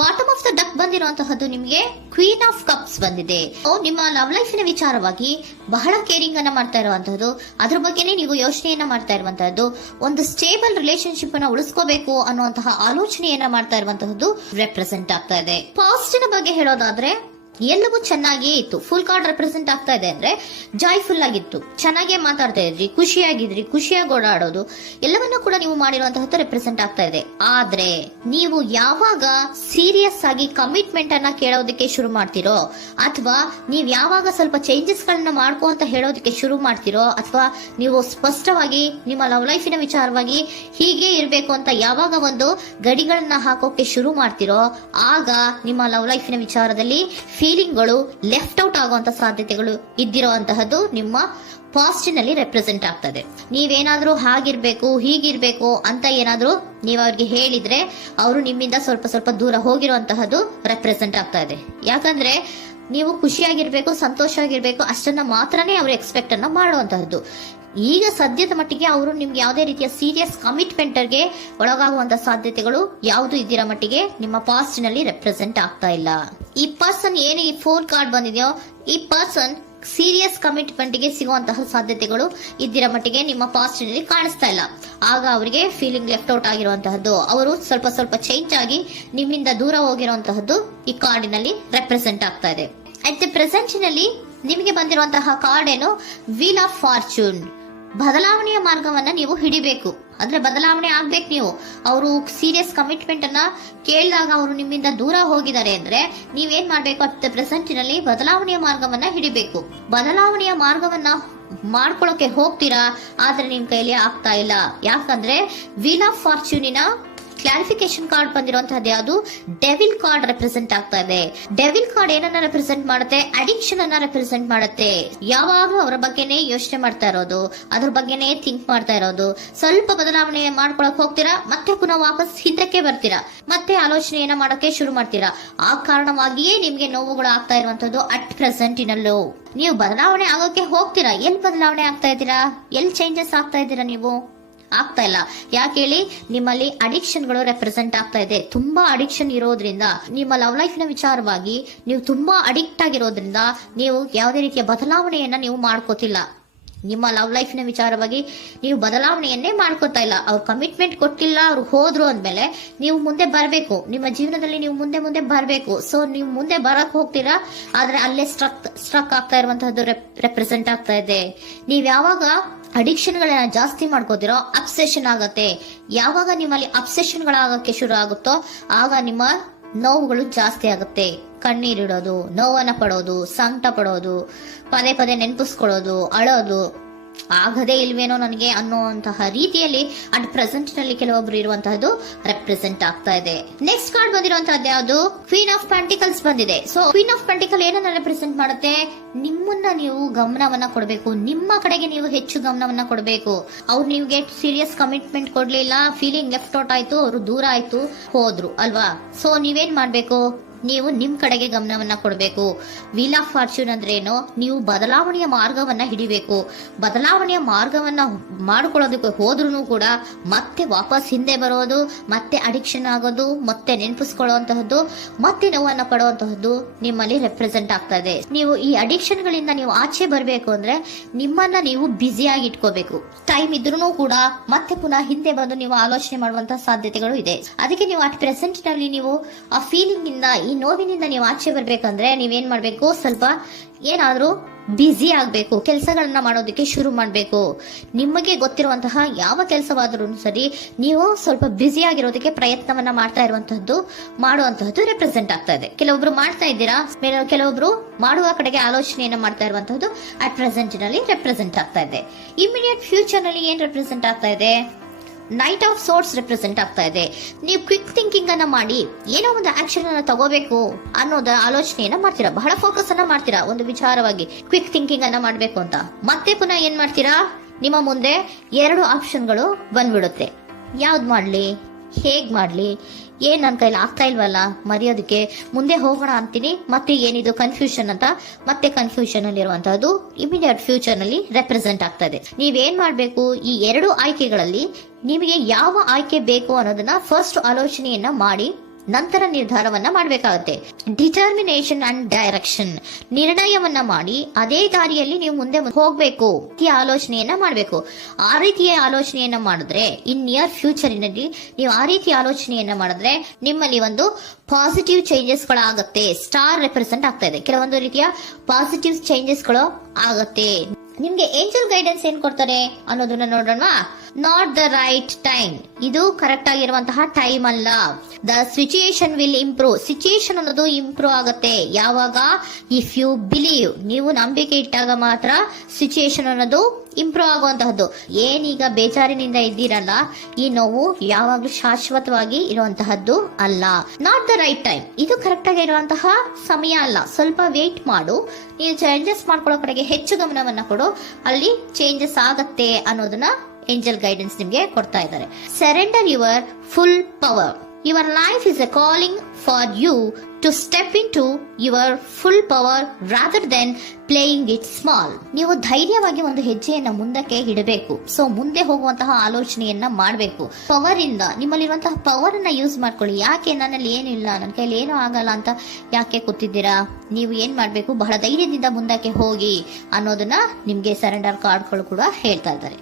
Bottom of the duck ಬಂದಿರುವಂತಹದ್ದು ನಿಮಗೆ queen of cups ಬಂದಿದೆ. ನಿಮ್ಮ ಲವ್ ಲೈಫಿನ ವಿಚಾರವಾಗಿ ಬಹಳ ಕೇರಿಂಗ್ ಅನ್ನ ಮಾಡ್ತಾ ಇರುವಂತಹದ್ದು, ಅದ್ರ ಬಗ್ಗೆನೇ ನೀವು ಯೋಚನೆಯನ್ನ ಮಾಡ್ತಾ ಇರುವಂತಹದ್ದು, ಒಂದು ಸ್ಟೇಬಲ್ ರಿಲೇಶನ್ಶಿಪ್ ಅನ್ನ ಉಳಿಸ್ಕೋಬೇಕು ಅನ್ನುವಂತಹ ಆಲೋಚನೆಯನ್ನ ಮಾಡ್ತಾ ಇರುವಂತಹದ್ದು ರೆಪ್ರೆಸೆಂಟ್ ಆಗ್ತಾ ಇದೆ. ಪಾಸ್ಟಿನ ಬಗ್ಗೆ ಹೇಳೋದಾದ್ರೆ ಎಲ್ಲವೂ ಚೆನ್ನಾಗಿಯೇ ಇತ್ತು. ಫುಲ್ ಕಾರ್ಡ್ ರೆಪ್ರೆಸೆಂಟ್ ಆಗ್ತಾ ಇದೆ ಅಂದ್ರೆ ಜಾಯ್ಫುಲ್ ಆಗಿತ್ತು, ಚೆನ್ನಾಗೇ ಮಾತಾಡ್ತಾ ಇದ್ರಿ, ಖುಷಿಯಾಗಿದ್ರಿ, ಖುಷಿಯಾಗಿ ಓಡಾಡೋದು ಎಲ್ಲವನ್ನೂ ಕೂಡ ನೀವು ಮಾಡಿರುವಂತಹದ್ದು ರೆಪ್ರೆಸೆಂಟ್ ಆಗ್ತಾ ಇದೆ. ಆದ್ರೆ ನೀವು ಯಾವಾಗ ಸೀರಿಯಸ್ ಆಗಿ ಕಮಿಟ್ಮೆಂಟ್ ಅನ್ನ ಕೇಳೋದಕ್ಕೆ ಶುರು ಮಾಡ್ತಿರೋ, ಅಥವಾ ನೀವ್ ಯಾವಾಗ ಸ್ವಲ್ಪ ಚೇಂಜಸ್ ಗಳನ್ನ ಮಾಡ್ಕೋ ಅಂತ ಹೇಳೋದಕ್ಕೆ ಶುರು ಮಾಡ್ತಿರೋ, ಅಥವಾ ನೀವು ಸ್ಪಷ್ಟವಾಗಿ ನಿಮ್ಮ ಲವ್ ಲೈಫಿನ ವಿಚಾರವಾಗಿ ಹೀಗೆ ಇರಬೇಕು ಅಂತ ಯಾವಾಗ ಒಂದು ಗಡಿಗಳನ್ನ ಹಾಕೋಕೆ ಶುರು ಮಾಡ್ತಿರೋ, ಆಗ ನಿಮ್ಮ ಲವ್ ಲೈಫಿನ ವಿಚಾರದಲ್ಲಿ ಫೀಲಿಂಗ್ಗಳು ಲೆಫ್ಟ್ ಔಟ್ ಆಗುವಂತ ಸಾಧ್ಯತೆಗಳು ಇದ್ದಿರುವಂತಹದ್ದು ನಿಮ್ಮ ಪಾಸ್ಟಿನಲ್ಲಿ ರೆಪ್ರೆಸೆಂಟ್ ಆಗ್ತದೆ. ನೀವೇನಾದ್ರೂ ಹಾಗಿರ್ಬೇಕು ಹೀಗಿರ್ಬೇಕು ಅಂತ ಏನಾದ್ರೂ ನೀವು ಅವ್ರಿಗೆ ಹೇಳಿದ್ರೆ ಅವರು ನಿಮ್ಮಿಂದ ಸ್ವಲ್ಪ ಸ್ವಲ್ಪ ದೂರ ಹೋಗಿರುವಂತಹದ್ದು ರೆಪ್ರೆಸೆಂಟ್ ಆಗ್ತಾ ಇದೆ. ಯಾಕಂದ್ರೆ ನೀವು ಖುಷಿಯಾಗಿರ್ಬೇಕು, ಸಂತೋಷ ಆಗಿರ್ಬೇಕು ಅಷ್ಟನ್ನ ಮಾತ್ರನೇ ಅವರು ಎಕ್ಸ್ಪೆಕ್ಟ್ ಅನ್ನ ಮಾಡುವಂತಹದ್ದು. ಈಗ ಸದ್ಯದ ಮಟ್ಟಿಗೆ ಅವರು ನಿಮ್ಗೆ ಯಾವುದೇ ರೀತಿಯ ಸೀರಿಯಸ್ ಕಮಿಟ್ಮೆಂಟ್ಗೆ ಒಳಗಾಗುವಂತ ಸಾಧ್ಯತೆಗಳು ಯಾವುದು ಇದ್ದಿರೋ ಮಟ್ಟಿಗೆ ನಿಮ್ಮ ಪಾಸ್ಟ್ ನಲ್ಲಿ ರೆಪ್ರೆಸೆಂಟ್ ಆಗ್ತಾ ಇಲ್ಲ. ಈ ಪರ್ಸನ್ ಏನು ಈ 4 ಕಾರ್ಡ್ ಬಂದಿದೆಯೋ, ಈ ಪರ್ಸನ್ ಸೀರಿಯಸ್ ಕಮಿಟ್ಮೆಂಟ್ ಗೆ ಸಿಗುವಂತಹ ಸಾಧ್ಯತೆಗಳು ಇದ್ದಿರೋ ಮಟ್ಟಿಗೆ ನಿಮ್ಮ ಪಾಸ್ಟ್ ನಲ್ಲಿ ಕಾಣಿಸ್ತಾ ಇಲ್ಲ. ಆಗ ಅವರಿಗೆ ಫೀಲಿಂಗ್ ಲೆಫ್ಟ್ ಔಟ್ ಆಗಿರುವಂತಹದ್ದು, ಅವರು ಸ್ವಲ್ಪ ಸ್ವಲ್ಪ ಚೇಂಜ್ ಆಗಿ ನಿಮ್ಮಿಂದ ದೂರ ಹೋಗಿರುವಂತಹದ್ದು ಈ ಕಾರ್ಡಿನಲ್ಲಿ ರೆಪ್ರೆಸೆಂಟ್ ಆಗ್ತಾ ಇದೆ. ಅಟ್ ದ ಪ್ರೆಸೆಂಟ್ ನಲ್ಲಿ ನಿಮಗೆ ಬಂದಿರುವಂತಹ ಕಾರ್ಡ್ ಏನು, ವೀಲ್ ಆಫ್ ಫಾರ್ಚೂನ್. ಬದಲಾವಣೆಯ ಮಾರ್ಗವನ್ನ ನೀವು ಹಿಡಿಬೇಕು, ಅಂದ್ರೆ ಬದಲಾವಣೆ ಆಗ್ಬೇಕು. ನೀವು ಅವರು ಸೀರಿಯಸ್ ಕಮಿಟ್ಮೆಂಟ್ ಅನ್ನ ಕೇಳಿದಾಗ ಅವರು ನಿಮ್ಮಿಂದ ದೂರ ಹೋಗಿದ್ದಾರೆ ಅಂದ್ರೆ ನೀವೇನ್ ಮಾಡ್ಬೇಕು, ಅಟ್ ದ ಪ್ರೆಸೆಂಟ್ ನಲ್ಲಿ ಬದಲಾವಣೆಯ ಮಾರ್ಗವನ್ನ ಹಿಡಿಬೇಕು. ಬದಲಾವಣೆಯ ಮಾರ್ಗವನ್ನ ಮಾಡ್ಕೊಳಕ್ಕೆ ಹೋಗ್ತೀರಾ, ಆದ್ರೆ ನಿಮ್ ಕೈಲಿ ಆಗ್ತಾ ಇಲ್ಲ. ಯಾಕಂದ್ರೆ ವೀಲ್ ಆಫ್ ಫಾರ್ಚೂನಿನ ಕ್ಲಾರಿಫಿಕೇಶನ್ ಕಾರ್ಡ್ ಬಂದಿರುವಂತಹದ್ದು ಯಾವುದು, ಡೆವಿಲ್ ಕಾರ್ಡ್ ರೆಪ್ರೆಸೆಂಟ್ ಆಗ್ತಾ ಇದೆ. ಡೆವಿಲ್ ಕಾರ್ಡ್ ಏನನ್ನ ರೆಪ್ರೆಸೆಂಟ್ ಮಾಡುತ್ತೆ, ಅಡಿಕ್ಷನ್ ಅನ್ನ ರೆಪ್ರೆಸೆಂಟ್ ಮಾಡುತ್ತೆ. ಯಾವಾಗ್ಲೂ ಅವರ ಬಗ್ಗೆನೇ ಯೋಚನೆ ಮಾಡ್ತಾ ಇರೋದು, ಅದ್ರ ಬಗ್ಗೆನೇ ಥಿಂಕ್ ಮಾಡ್ತಾ ಇರೋದು. ಸ್ವಲ್ಪ ಬದಲಾವಣೆ ಮಾಡ್ಕೊಳಕ್ ಹೋಗ್ತೀರಾ, ಮತ್ತೆ ಪುನಃ ವಾಪಸ್ ಹಿಂದಕ್ಕೆ ಬರ್ತೀರಾ, ಮತ್ತೆ ಆಲೋಚನೆಯನ್ನ ಮಾಡೋಕೆ ಶುರು ಮಾಡ್ತೀರಾ. ಆ ಕಾರಣವಾಗಿಯೇ ನಿಮ್ಗೆ ನೋವುಗಳು ಆಗ್ತಾ ಇರುವಂತದ್ದು ಅಟ್ ಪ್ರೆಸೆಂಟಿನಲ್ಲೂ. ನೀವು ಬದಲಾವಣೆ ಆಗೋಕೆ ಹೋಗ್ತೀರಾ, ಎಲ್ಲಿ ಬದಲಾವಣೆ ಆಗ್ತಾ ಇದ್ದೀರಾ, ಎಲ್ಲಿ ಚೇಂಜಸ್ ಆಗ್ತಾ ಇದ್ದೀರಾ, ನೀವು ಆಗ್ತಾ ಇಲ್ಲ. ಯಾಕೆ ಹೇಳಿ, ನಿಮ್ಮಲ್ಲಿ ಅಡಿಕ್ಷನ್ ಗಳು ರೆಪ್ರೆಸೆಂಟ್ ಆಗ್ತಾ ಇದೆ. ತುಂಬಾ ಅಡಿಕ್ಷನ್ ಇರೋದ್ರಿಂದ, ನಿಮ್ಮ ಲವ್ ಲೈಫ್ ನ ವಿಚಾರವಾಗಿ ನೀವು ತುಂಬಾ ಅಡಿಕ್ಟ್ ಆಗಿರೋದ್ರಿಂದ ನೀವು ಯಾವುದೇ ರೀತಿಯ ಬದಲಾವಣೆಯನ್ನ ನೀವು ಮಾಡ್ಕೋತಿಲ್ಲ. ನಿಮ್ಮ ಲವ್ ಲೈಫ್ ನ ವಿಚಾರವಾಗಿ ನೀವು ಬದಲಾವಣೆಯನ್ನೇ ಮಾಡ್ಕೋತಾ ಇಲ್ಲ. ಅವ್ರು ಕಮಿಟ್ಮೆಂಟ್ ಕೊಟ್ಟಿಲ್ಲ, ಅವ್ರು ಹೋದ್ರು ಅಂದ್ಮೇಲೆ ನೀವು ಮುಂದೆ ಬರಬೇಕು, ನಿಮ್ಮ ಜೀವನದಲ್ಲಿ ನೀವು ಮುಂದೆ ಮುಂದೆ ಬರಬೇಕು. ಸೊ ನೀವು ಮುಂದೆ ಬರಕ್ ಹೋಗ್ತೀರಾ, ಆದ್ರೆ ಅಲ್ಲೇ ಸ್ಟ್ರಕ್ ಆಗ್ತಾ ಇರುವಂತಹದ್ದು ರೆಪ್ರೆಸೆಂಟ್ ಆಗ್ತಾ ಇದೆ. ನೀವ್ ಯಾವಾಗ ಅಡಿಕ್ಷನ್ ಗಳನ್ನ ಜಾಸ್ತಿ ಮಾಡ್ಕೋತಿರೋ ಅಬ್ಸೆಷನ್ ಆಗತ್ತೆ. ಯಾವಾಗ ನಿಮ್ಮಲ್ಲಿ ಅಬ್ಸೆಷನ್ ಗಳಾಗಕ್ಕೆ ಶುರು ಆಗುತ್ತೋ ಆಗ ನಿಮ್ಮ ನೋವುಗಳು ಜಾಸ್ತಿ ಆಗುತ್ತೆ. ಕಣ್ಣೀರಿಡೋದು, ನೋವನ್ನ ಪಡೋದು, ಸಂಕಟ ಪಡೋದು, ಪದೇ ಪದೇ ನೆನಪಿಸ್ಕೊಳ್ಳೋದು, ಅಳೋದು, ಆಗದೇ ಇಲ್ವೇನೋ ನನಗೆ ಅನ್ನುವಂತಹ ರೀತಿಯಲ್ಲಿ ಅಟ್ ಪ್ರೆಸೆಂಟ್ ನಲ್ಲಿ ಕೆಲವೊಬ್ರು ಇರುವಂತಹದ್ದು ರೆಪ್ರೆಸೆಂಟ್ ಆಗ್ತಾ ಇದೆ. ನೆಕ್ಸ್ಟ್ ಕಾರ್ಡ್ ಬಂದಿರುವಂತಹದ್ದು ಯಾವುದು, ಕ್ವೀನ್ ಆಫ್ ಪೆಂಟಿಕಲ್ಸ್ ಬಂದಿದೆ. ಸೊ ಕ್ವೀನ್ ಆಫ್ ಪೆಂಟಿಕಲ್ ಏನನ್ನ ರೆಪ್ರೆಸೆಂಟ್ ಮಾಡುತ್ತೆ, ನಿಮ್ಮನ್ನ ನೀವು ಗಮನವನ್ನ ಕೊಡಬೇಕು, ನಿಮ್ಮ ಕಡೆಗೆ ನೀವು ಹೆಚ್ಚು ಗಮನವನ್ನ ಕೊಡಬೇಕು. ಅವ್ರು ನಿಮ್ಗೆ ಸೀರಿಯಸ್ ಕಮಿಟ್ಮೆಂಟ್ ಕೊಡ್ಲಿಲ್ಲ, ಫೀಲಿಂಗ್ ಲೆಫ್ಟ್ ಔಟ್ ಆಯ್ತು, ಅವರು ದೂರ ಆಯ್ತು, ಹೋದ್ರು ಅಲ್ವಾ. ಸೊ ನೀವೇನ್ ಮಾಡ್ಬೇಕು, ನೀವು ನಿಮ್ ಕಡೆಗೆ ಗಮನವನ್ನ ಕೊಡಬೇಕು. ವೀಲ್ ಆಫ್ ಫಾರ್ಚೂನ್ ಅಂದ್ರೆ ಏನು, ನೀವು ಬದಲಾವಣೆಯ ಮಾರ್ಗವನ್ನ ಹಿಡಿಬೇಕು. ಬದಲಾವಣೆಯ ಮಾರ್ಗವನ್ನ ಮಾಡ್ಕೊಳ್ಳೋದಕ್ಕೆ ಹೋದ್ರೂ ಕೂಡ ಮತ್ತೆ ವಾಪಸ್ ಹಿಂದೆ ಬರೋದು, ಮತ್ತೆ ಅಡಿಕ್ಷನ್ ಆಗೋದು, ಮತ್ತೆ ನೆನಪಿಸ್ಕೊಳ್ಳುವಂತಹದ್ದು, ಮತ್ತೆ ನೋವನ್ನ ಪಡುವಂತಹದ್ದು ನಿಮ್ಮಲ್ಲಿ ರೆಪ್ರೆಸೆಂಟ್ ಆಗ್ತಾ ಇದೆ. ನೀವು ಈ ಅಡಿಕ್ಷನ್ ಗಳಿಂದ ನೀವು ಆಚೆ ಬರಬೇಕು ಅಂದ್ರೆ ನಿಮ್ಮನ್ನ ನೀವು ಬ್ಯುಸಿಯಾಗಿ ಇಟ್ಕೋಬೇಕು. ಟೈಮ್ ಇದ್ರೂ ಕೂಡ ಮತ್ತೆ ಪುನಃ ಹಿಂದೆ ಬಂದು ನೀವು ಆಲೋಚನೆ ಮಾಡುವಂತಹ ಸಾಧ್ಯತೆಗಳು ಇದೆ. ಅದಕ್ಕೆ ನೀವು ಅಟ್ ಪ್ರೆಸೆಂಟ್ ನಲ್ಲಿ ನೀವು ಆ ಫೀಲಿಂಗ್ ಇಂದ, ಈ ನೋವಿನಿಂದ ನೀವು ಆಚೆ ಬರ್ಬೇಕಂದ್ರೆ ನೀವೇನ್ ಮಾಡ್ಬೇಕು, ಸ್ವಲ್ಪ ಏನಾದ್ರೂ ಬ್ಯುಸಿ ಆಗ್ಬೇಕು, ಕೆಲಸಗಳನ್ನ ಮಾಡೋದಕ್ಕೆ ಶುರು ಮಾಡ್ಬೇಕು. ನಿಮಗೆ ಗೊತ್ತಿರುವಂತಹ ಯಾವ ಕೆಲಸವಾದ್ರೂ ಸರಿ, ನೀವು ಸ್ವಲ್ಪ ಬ್ಯುಸಿ ಆಗಿರೋದಕ್ಕೆ ಪ್ರಯತ್ನವನ್ನ ಮಾಡ್ತಾ ಇರುವಂತಹದ್ದು, ಮಾಡುವಂತಹದ್ದು ರೆಪ್ರೆಸೆಂಟ್ ಆಗ್ತಾ ಇದೆ. ಕೆಲವೊಬ್ರು ಮಾಡ್ತಾ ಇದ್ದೀರಾ, ಕೆಲವೊಬ್ರು ಮಾಡುವ ಕಡೆಗೆ ಆಲೋಚನೆಯನ್ನ ಮಾಡ್ತಾ ಇರುವಂತಹದ್ದು ಅಟ್ ಪ್ರೆಸೆಂಟ್ ನಲ್ಲಿ ರೆಪ್ರೆಸೆಂಟ್ ಆಗ್ತಾ ಇದೆ. ಇಮಿಡಿಯೇಟ್ ಫ್ಯೂಚರ್ ನಲ್ಲಿ ಏನ್ ರೆಪ್ರೆಸೆಂಟ್ ಆಗ್ತಾ ಇದೆ, ನೈಟ್ ಆಫ್ ಸೋರ್ಟ್ಸ್ ರೆಪ್ರೆಸೆಂಟ್ ಆಗ್ತಾ ಇದೆ. ನೀವು ಕ್ವಿಕ್ ಥಿಂಕಿಂಗ್ ಅನ್ನ ಮಾಡಿ ಏನೋ ಒಂದು ಆಕ್ಷನ್ ಅನ್ನ ತಗೋಬೇಕು ಅನ್ನೋದ ಆಲೋಚನೆಯನ್ನ ಮಾಡ್ತೀರಾ, ಬಹಳ ಫೋಕಸ್ ಅನ್ನ ಮಾಡ್ತೀರಾ ಒಂದು ವಿಚಾರವಾಗಿ, ಕ್ವಿಕ್ ಥಿಂಕಿಂಗ್ ಅನ್ನ ಮಾಡ್ಬೇಕು ಅಂತ. ಮತ್ತೆ ಪುನಃ ಏನ್ ಮಾಡ್ತೀರಾ, ನಿಮ್ಮ ಮುಂದೆ 2 ಆಪ್ಷನ್ಗಳು ಬಂದ್ಬಿಡುತ್ತೆ. ಯಾವ್ದು ಮಾಡ್ಲಿ, ಹೇಗ್ ಮಾಡ್ಲಿ, ಏನ್ ನನ್ನ ಕೈಲಿ ಆಗ್ತಾ ಇಲ್ವಲ್ಲ ಮರೆಯೋದಕ್ಕೆ, ಮುಂದೆ ಹೋಗೋಣ ಅಂತೀನಿ, ಮತ್ತೆ ಏನಿದು ಕನ್ಫ್ಯೂಷನ್ ಅಂತ ಮತ್ತೆ ಕನ್ಫ್ಯೂಷನ್ ಅಲ್ಲಿ ಇರುವಂತಹದ್ದು ಇಮಿಡಿಯೇಟ್ ಫ್ಯೂಚರ್ ನಲ್ಲಿ ರೆಪ್ರೆಸೆಂಟ್ ಆಗ್ತಾ ಇದೆ. ನೀವೇನ್ ಮಾಡ್ಬೇಕು, ಈ 2 ಆಯ್ಕೆಗಳಲ್ಲಿ ನಿಮಗೆ ಯಾವ ಆಯ್ಕೆ ಬೇಕು ಅನ್ನೋದನ್ನ ಫಸ್ಟ್ ಆಲೋಚನೆಯನ್ನ ಮಾಡಿ ನಂತರ ನಿರ್ಧಾರವನ್ನ ಮಾಡಬೇಕಾಗುತ್ತೆ. ಡಿಟರ್ಮಿನೇಷನ್ ಅಂಡ್ ಡೈರೆಕ್ಷನ್, ನಿರ್ಣಯವನ್ನ ಮಾಡಿ ಅದೇ ದಾರಿಯಲ್ಲಿ ನೀವು ಮುಂದೆ ಹೋಗ್ಬೇಕು. ಈ ಆಲೋಚನೆಯನ್ನ ಮಾಡಬೇಕು. ಆ ರೀತಿಯ ಆಲೋಚನೆಯನ್ನ ಮಾಡಿದ್ರೆ ಇನ್ ನಿಯರ್ ಫ್ಯೂಚರಿನಲ್ಲಿ ನೀವು ಆ ರೀತಿ ಆಲೋಚನೆಯನ್ನ ಮಾಡಿದ್ರೆ ನಿಮ್ಮಲ್ಲಿ ಒಂದು ಪಾಸಿಟಿವ್ ಚೇಂಜಸ್ ಗಳಾಗತ್ತೆ. ಸ್ಟಾರ್ ರೆಪ್ರೆಸೆಂಟ್ ಆಗ್ತಾ ಇದೆ, ಕೆಲವೊಂದು ರೀತಿಯ ಪಾಸಿಟಿವ್ ಚೇಂಜಸ್ ಗಳು ಆಗತ್ತೆ. ನಿಮ್ಗೆ ಏಂಜಲ್ ಗೈಡೆನ್ಸ್ ಏನ್ ಕೊಡ್ತಾರೆ ಅನ್ನೋದನ್ನ ನೋಡೋಣ. ನಾಟ್ ದ ರೈಟ್ ಟೈಮ್, ಇದು ಕರೆಕ್ಟ್ ಆಗಿರುವಂತಹ ಟೈಮ್ ಅಲ್ಲ. The situation will improve, situation ಅನ್ನೋದು ಇಂಪ್ರೂವ್ ಆಗುತ್ತೆ ಯಾವಾಗ, ಇಫ್ ಯು ಬಿಲೀವ್, ನೀವು ನಂಬಿಕೆ ಇಟ್ಟಾಗ ಮಾತ್ರ ಸಿಚುಯೇಷನ್ ಅನ್ನೋದು ಇಂಪ್ರೂವ್ ಆಗುವಂತಹದ್ದು. ಏನೀಗ ಬೇಜಾರಿನಿಂದ ಇದ್ದೀರಲ್ಲ, ಈ ನೋವು ಯಾವಾಗ್ಲೂ ಶಾಶ್ವತವಾಗಿ ಇರುವಂತಹದ್ದು ಅಲ್ಲ. ನಾಟ್ ದ ರೈಟ್ ಟೈಮ್, ಇದು ಕರೆಕ್ಟ್ ಆಗಿ ಇರುವಂತಹ ಸಮಯ ಅಲ್ಲ. ಸ್ವಲ್ಪ ವೇಟ್ ಮಾಡು, ನೀವು ಚೇಂಜಸ್ ಮಾಡ್ಕೊಳ್ಳೋ ಕಡೆಗೆ ಹೆಚ್ಚು ಗಮನವನ್ನ ಕೊಡು, ಅಲ್ಲಿ ಚೇಂಜಸ್ ಆಗತ್ತೆ ಅನ್ನೋದನ್ನ ಏಂಜಲ್ ಗೈಡೆನ್ಸ್ ನಿಮ್ಗೆ ಕೊಡ್ತಾ ಇದ್ದಾರೆ. Surrender your full power. Your life is a calling for you to step into your full power rather than playing it small. ನೀವು ಧೈರ್ಯವಾಗಿ ಒಂದು ಹೆಜ್ಜೆಯನ್ನ ಮುಂದಕ್ಕೆ ಇಡಬೇಕು. ಸೊ ಮುಂದೆ ಹೋಗುವಂತಹ ಆಲೋಚನೆಯನ್ನ ಮಾಡಬೇಕು. ಪವರ್ ಇಂದ, ನಿಮ್ಮಲ್ಲಿರುವಂತಹ ಪವರ್ ಅನ್ನ ಯೂಸ್ ಮಾಡ್ಕೊಳ್ಳಿ. ಯಾಕೆ ನನ್ನಲ್ಲಿ ಏನಿಲ್ಲ, ನನ್ನ ಕೈಲಿ ಏನೂ ಆಗಲ್ಲ ಅಂತ ಯಾಕೆ ಕೂತಿದ್ದೀರಾ? ನೀವು ಏನ್ ಮಾಡ್ಬೇಕು, ಬಹಳ ಧೈರ್ಯದಿಂದ ಮುಂದಕ್ಕೆ ಹೋಗಿ ಅನ್ನೋದನ್ನ ನಿಮ್ಗೆ ಸರೆಂಡರ್ ಕಾರ್ಡ್ಗಳು ಕೂಡ ಹೇಳ್ತಾ ಇದ್ದಾರೆ.